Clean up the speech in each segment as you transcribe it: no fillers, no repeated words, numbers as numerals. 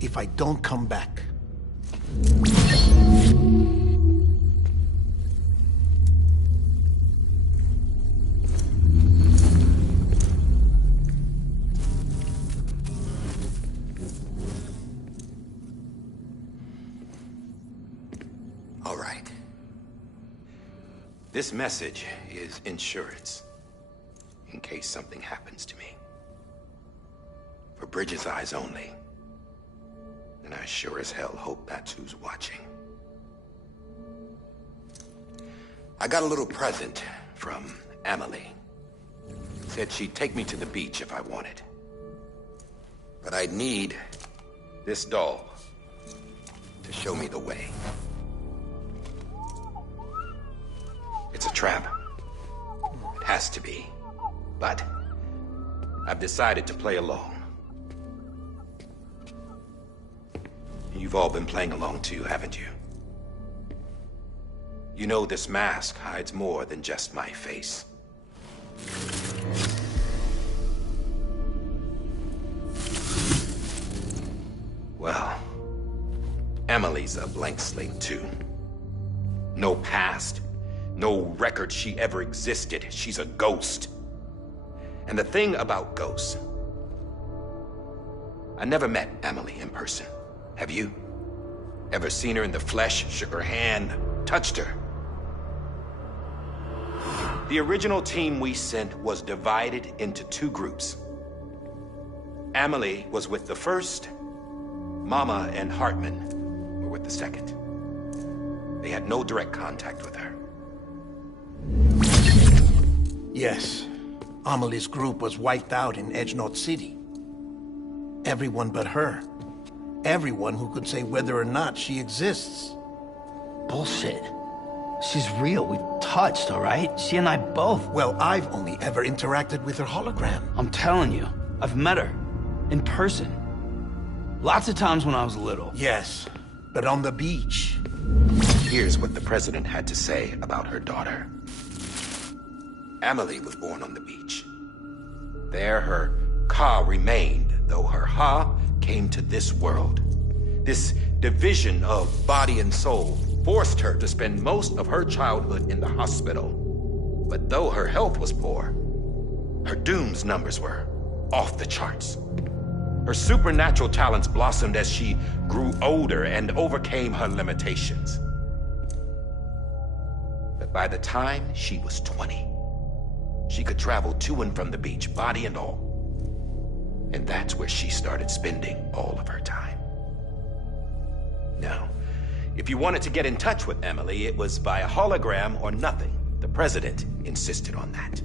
if I don't come back. All right. This message is insurance, in case something happens to me. For Bridget's eyes only. And I sure as hell hope that's who's watching. I got a little present from Emily. Said she'd take me to the beach if I wanted. But I'd need this doll to show me the way. It's a trap. It has to be. But I've decided to play along. You've all been playing along too, haven't you? You know this mask hides more than just my face. Well, Emily's a blank slate too. No past, no record she ever existed. She's a ghost. And the thing about ghosts, I never met Emily in person. Have you? Ever seen her in the flesh, shook her hand, touched her? The original team we sent was divided into two groups. Emily was with the first. Mama and Hartman were with the second. They had no direct contact with her. Yes. Amelie's group was wiped out in Edge Knot City. Everyone but her. Everyone who could say whether or not she exists. Bullshit. She's real. We've touched, all right? She and I both. Well, I've only ever interacted with her hologram. I'm telling you, I've met her. In person. Lots of times when I was little. Yes, but on the beach. Here's what the president had to say about her daughter. Emily was born on the beach. There her Ka remained, though her Ha came to this world. This division of body and soul forced her to spend most of her childhood in the hospital. But though her health was poor, her Doom's numbers were off the charts. Her supernatural talents blossomed as she grew older and overcame her limitations. But by the time she was 20, she could travel to and from the beach, body and all. And that's where she started spending all of her time. Now, if you wanted to get in touch with Emily, it was via hologram or nothing. The president insisted on that.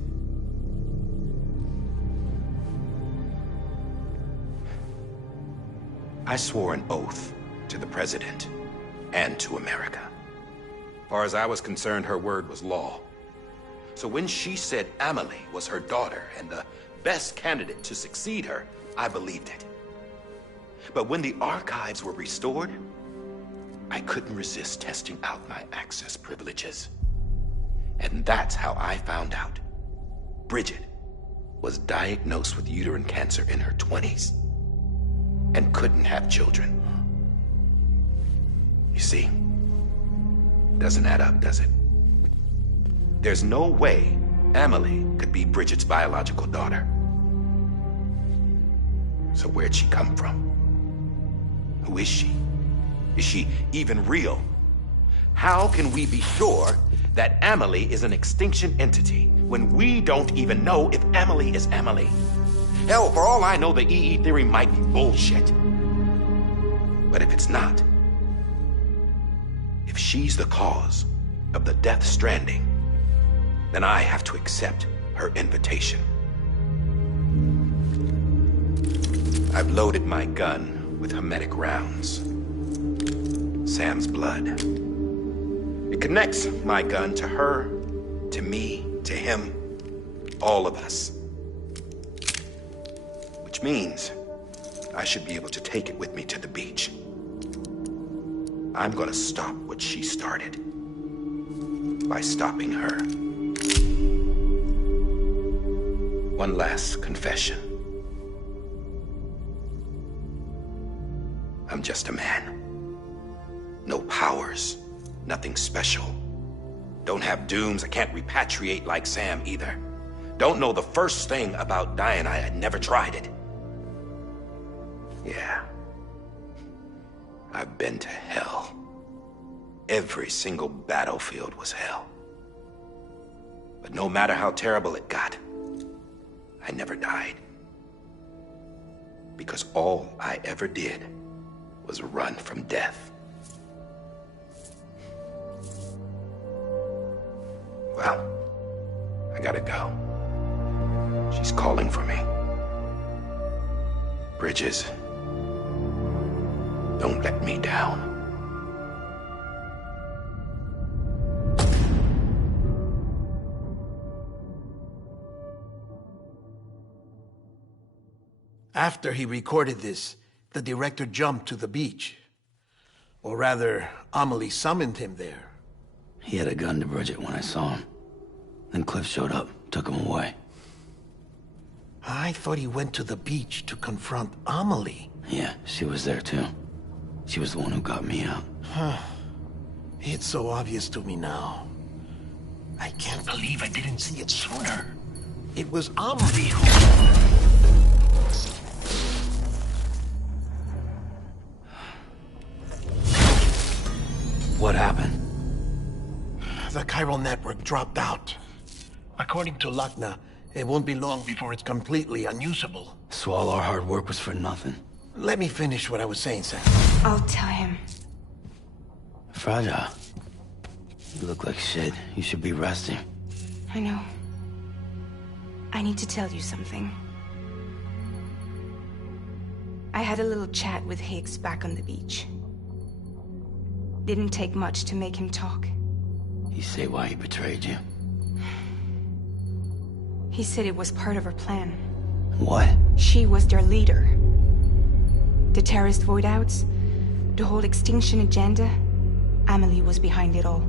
I swore an oath to the president and to America. As far as I was concerned, her word was law. So when she said Emily was her daughter and the best candidate to succeed her, I believed it. But when the archives were restored, I couldn't resist testing out my access privileges. And that's how I found out Bridget was diagnosed with uterine cancer in her 20s and couldn't have children. You see, doesn't add up, does it? There's no way Emily could be Bridget's biological daughter. So where'd she come from? Who is she? Is she even real? How can we be sure that Emily is an extinction entity when we don't even know if Emily is Emily? Hell, for all I know, the EE theory might be bullshit. But if it's not, if she's the cause of the death stranding, then I have to accept her invitation. I've loaded my gun with hermetic rounds. Sam's blood. It connects my gun to her, to me, to him, all of us. Which means I should be able to take it with me to the beach. I'm gonna stop what she started by stopping her. One last confession. I'm just a man. No powers, nothing special. Don't have dooms, I can't repatriate like Sam either. Don't know the first thing about dying, I had never tried it. Yeah. I've been to hell. Every single battlefield was hell. But no matter how terrible it got, I never died. Because all I ever did was run from death. Well, I gotta go. She's calling for me. Bridges, don't let me down. After he recorded this, the director jumped to the beach. Or rather, Amelie summoned him there. He had a gun to Bridget when I saw him. Then Cliff showed up, took him away. I thought he went to the beach to confront Amelie. Yeah, she was there too. She was the one who got me out. It's so obvious to me now. I can't believe I didn't see it sooner. It was Amelie who... What happened? The chiral network dropped out. According to Luckna, it won't be long before it's completely unusable. So all our hard work was for nothing. Let me finish what I was saying, Sam. I'll tell him. Fragile. You look like shit. You should be resting. I know. I need to tell you something. I had a little chat with Higgs back on the beach. Didn't take much to make him talk. You say why he betrayed you? He said it was part of her plan. What? She was their leader. The terrorist voidouts, the whole extinction agenda, Amelie was behind it all.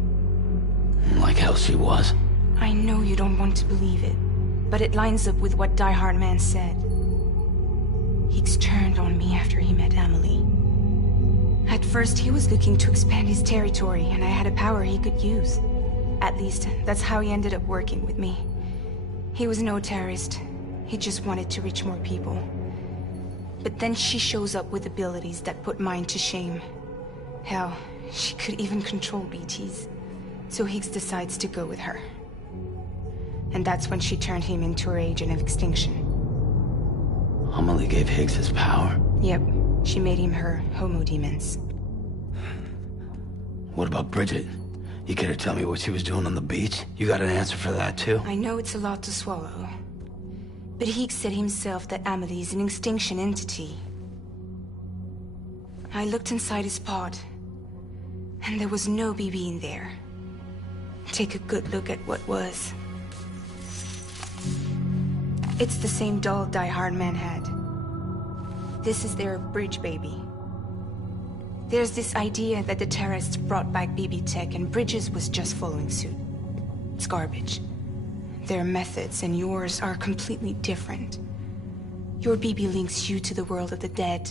Like hell she was. I know you don't want to believe it, but it lines up with what Die Hard Man said. Higgs turned on me after he met Amelie. At first, he was looking to expand his territory, and I had a power he could use. At least, that's how he ended up working with me. He was no terrorist. He just wanted to reach more people. But then she shows up with abilities that put mine to shame. Hell, she could even control BTs. So Higgs decides to go with her. And that's when she turned him into her agent of extinction. Amelie gave Higgs his power? Yep. She made him her homo demons. What about Bridget? You care to tell me what she was doing on the beach? You got an answer for that too? I know it's a lot to swallow. But Higgs said himself that Amelie is an extinction entity. I looked inside his pod, and there was no BB in there. Take a good look at what was. It's the same doll Die Hard Man had. This is their bridge baby. There's this idea that the terrorists brought back BB tech and Bridges was just following suit. It's garbage. Their methods and yours are completely different. Your BB links you to the world of the dead.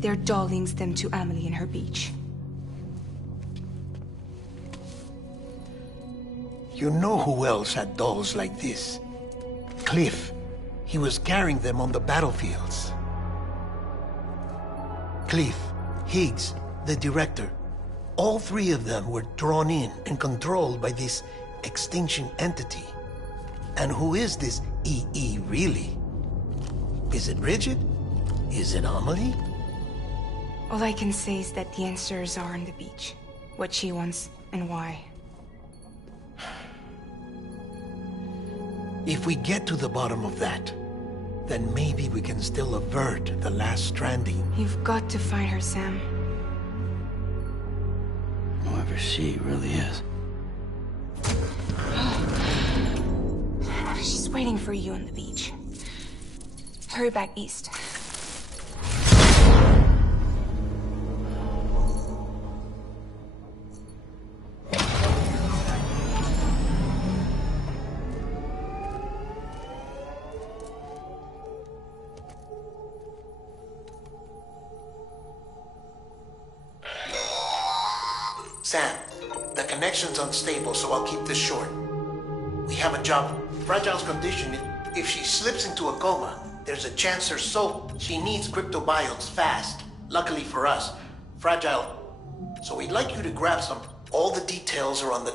Their doll links them to Amelie and her beach. You know who else had dolls like this? Cliff. He was carrying them on the battlefields. Cliff, Higgs, the director, all three of them were drawn in and controlled by this extinction entity. And who is this EE really? Is it Bridget? Is it Amelie? All I can say is that the answers are on the beach. What she wants and why. If we get to the bottom of that, then maybe we can still avert the last stranding. You've got to find her, Sam. Whoever she really is. She's waiting for you on the beach. Hurry back east. Sam, the connection's unstable, so I'll keep this short. We have a job. Fragile's condition, if she slips into a coma, there's a chance her soul, she needs cryptobiotes fast. Luckily for us, Fragile. So we'd like you to grab some. All the details are on the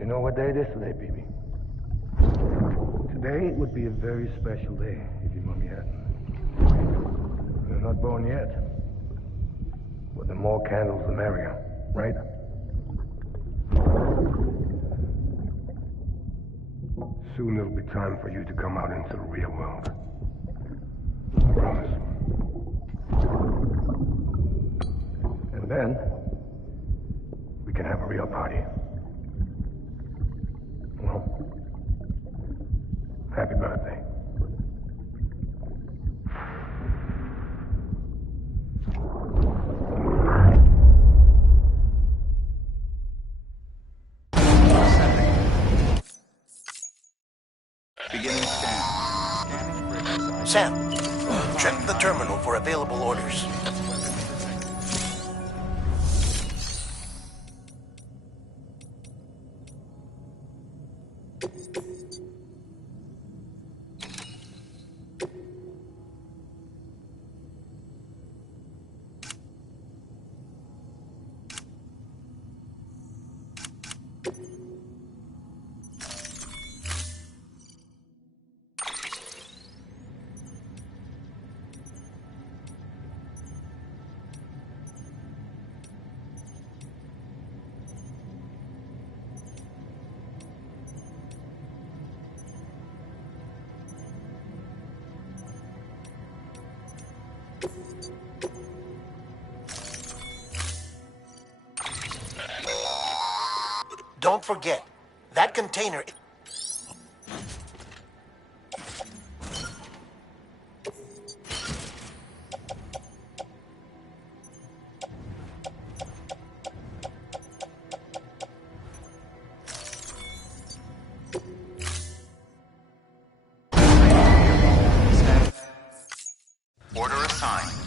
You know what day it is today, baby? Today would be a very special day if your mommy hadn't. You're not born yet. But the more candles, the merrier, right? Soon it'll be time for you to come out into the real world. I promise. And then, we can have a real party. Well, happy birthday. Beginning scan. Sam, check the terminal for available orders. Don't forget, that container... Order assigned.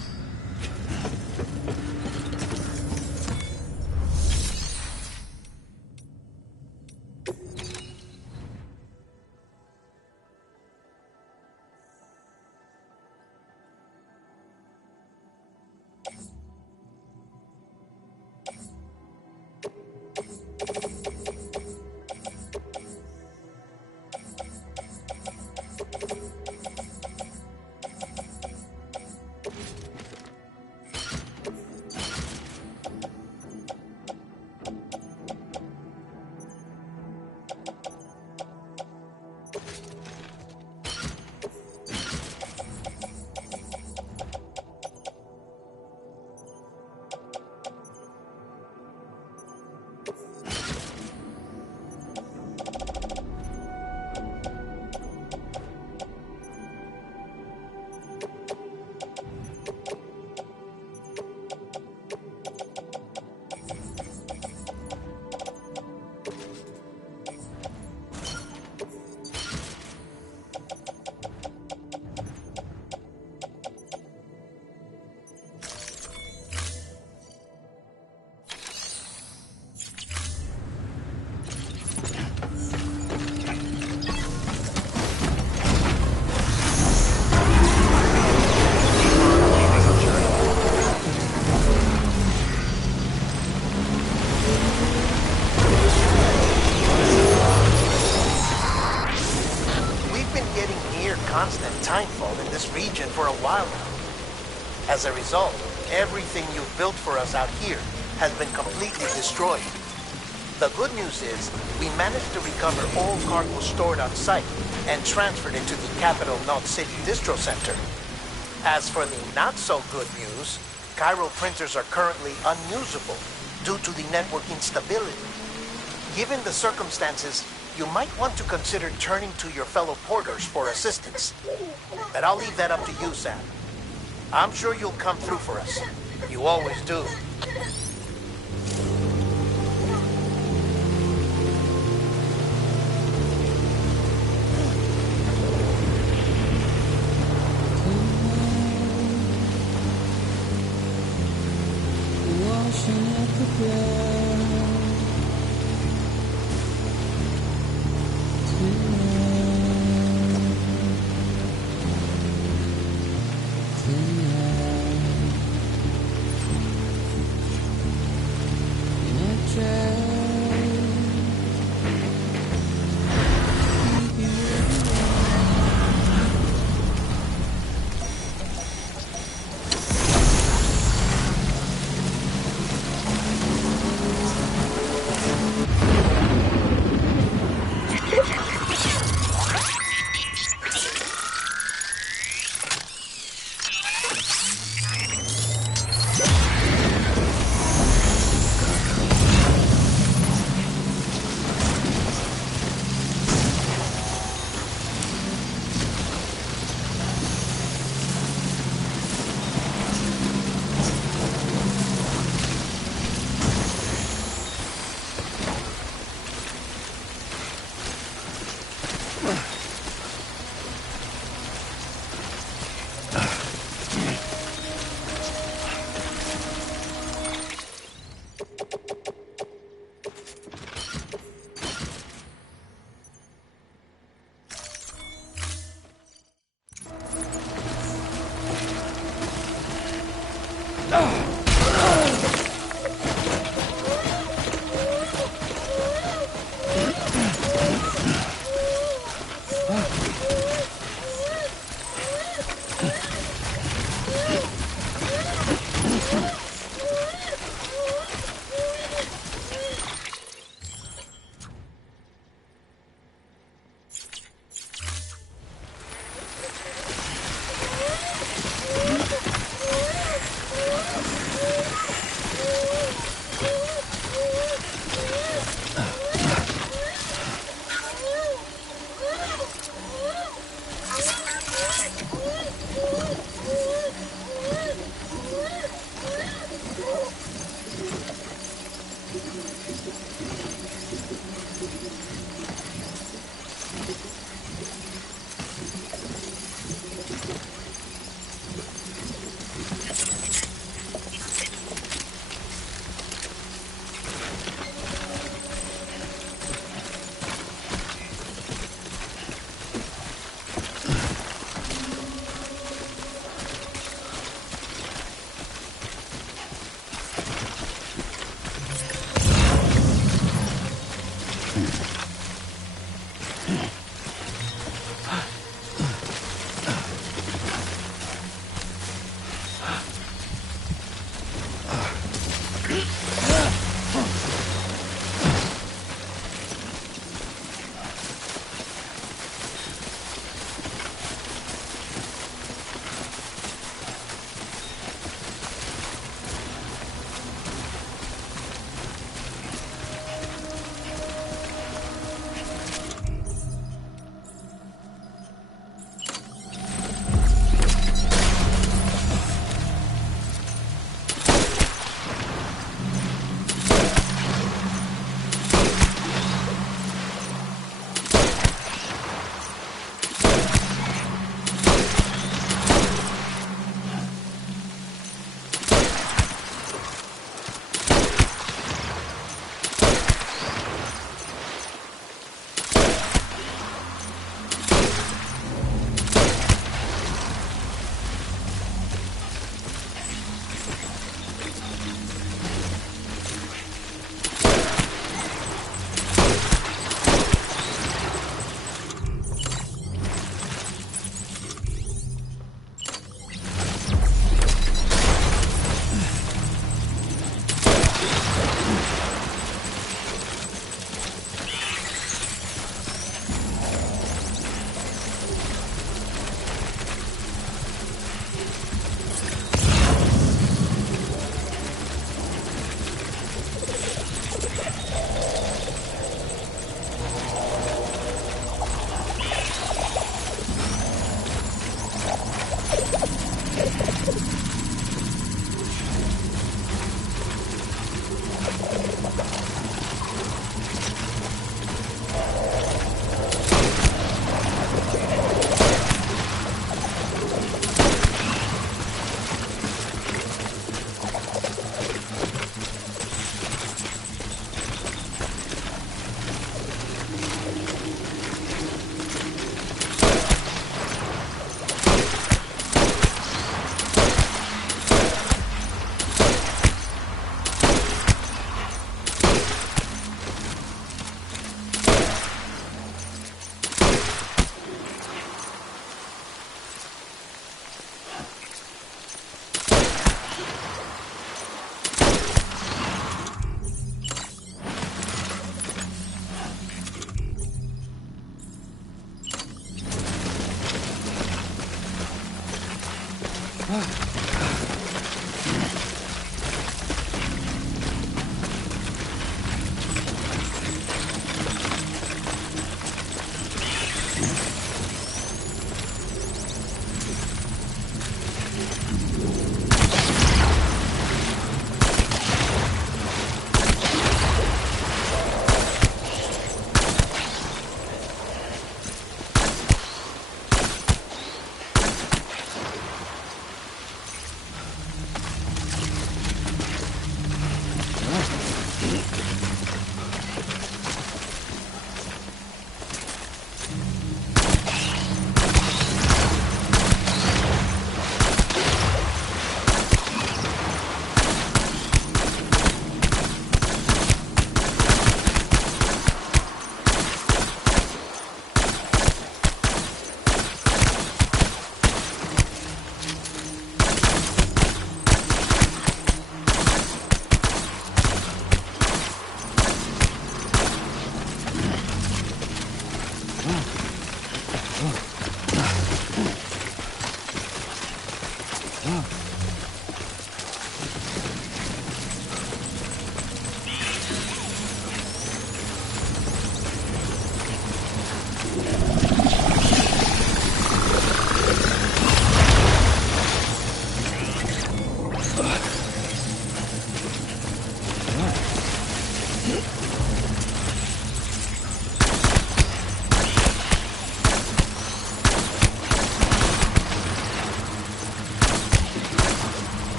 constant timefall in this region for a while now. As a result, Everything you've built for us out here has been completely destroyed. The good news is, we managed to recover all cargo stored on site and transferred it to the Capital Knot City Distro Center. As for the not-so-good news, Cairo printers are currently unusable due to the network instability. Given the circumstances, you might want to consider turning to your fellow porters for assistance. But I'll leave that up to you, Sam. I'm sure you'll come through for us. You always do.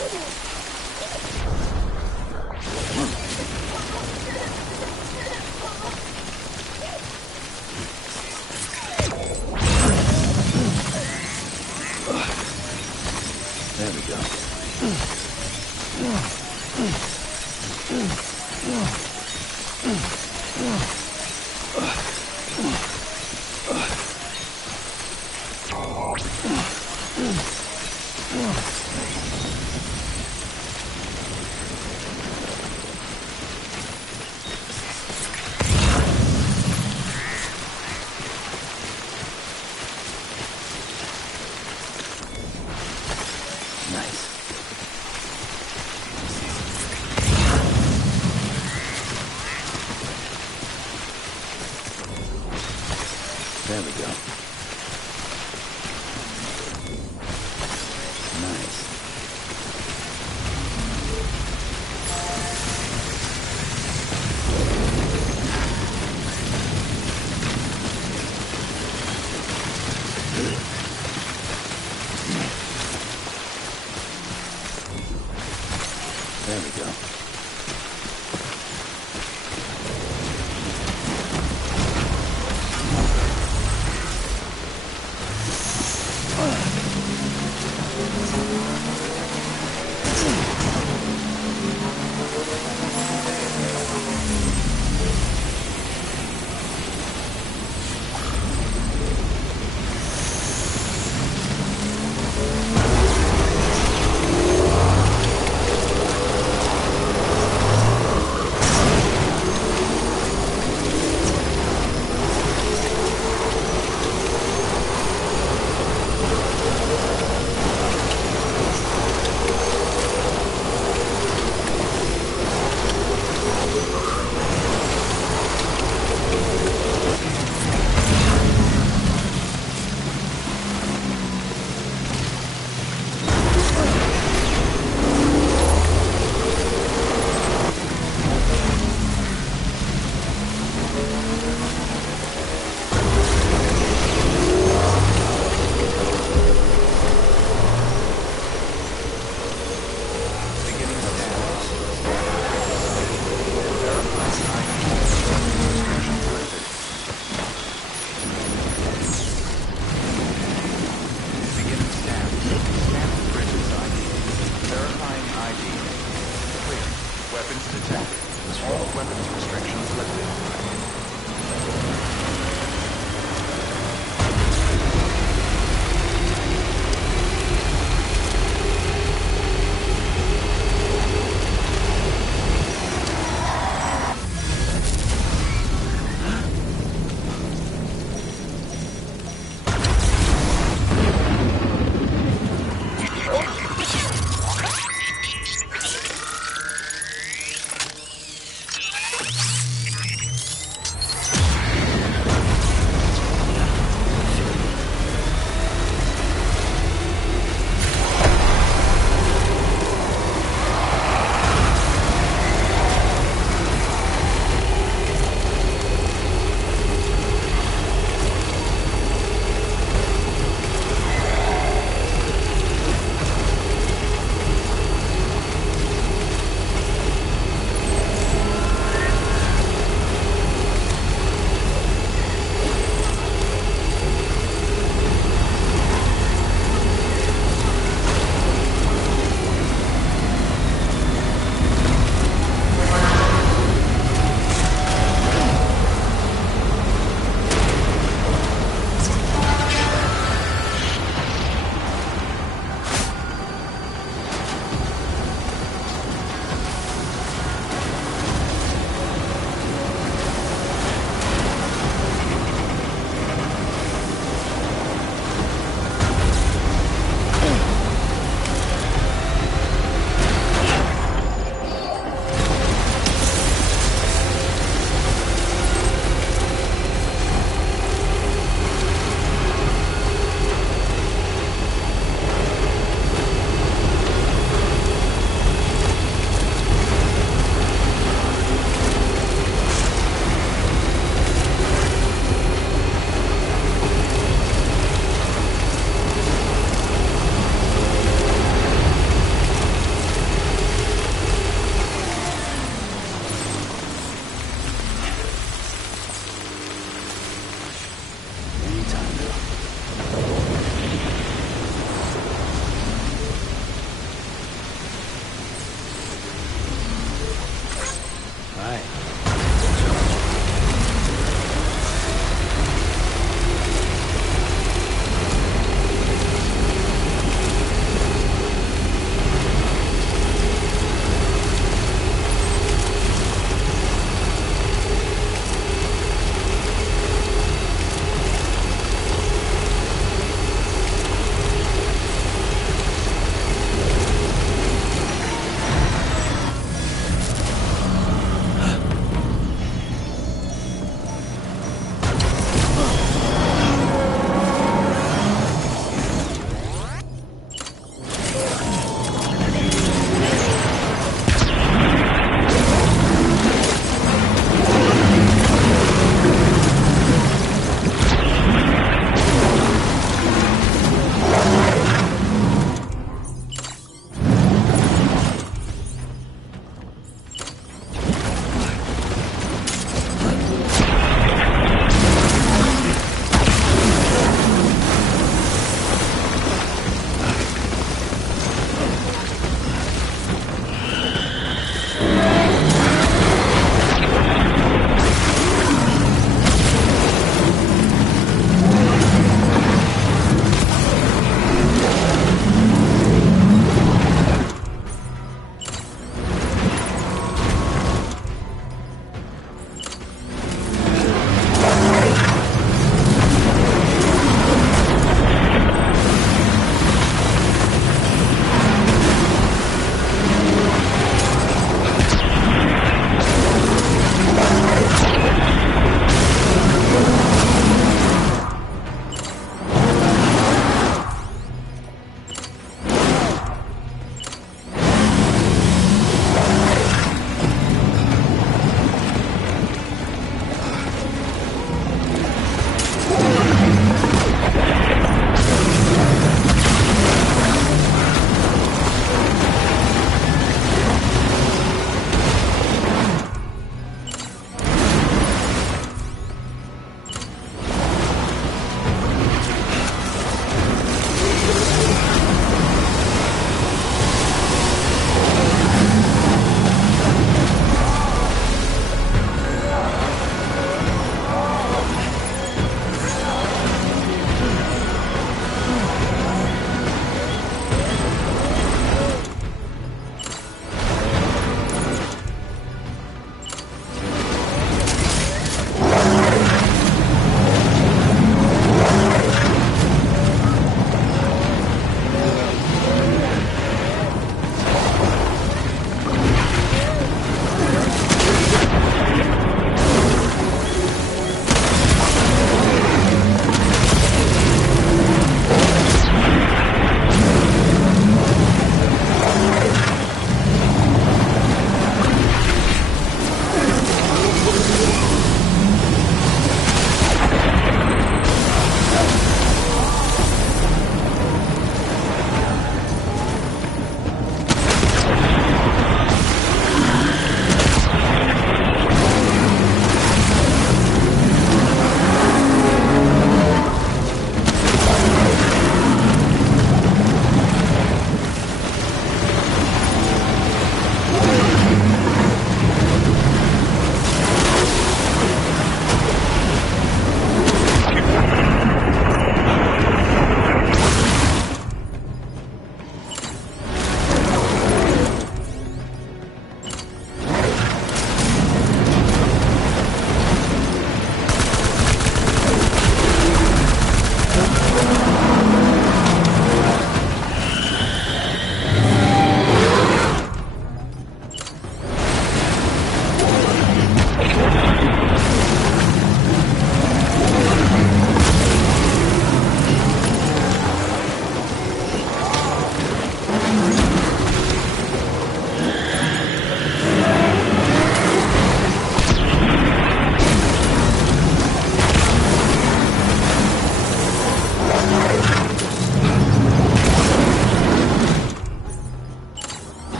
There we go. Nice. There we go. Nice. There we go.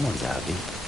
Someone's happy.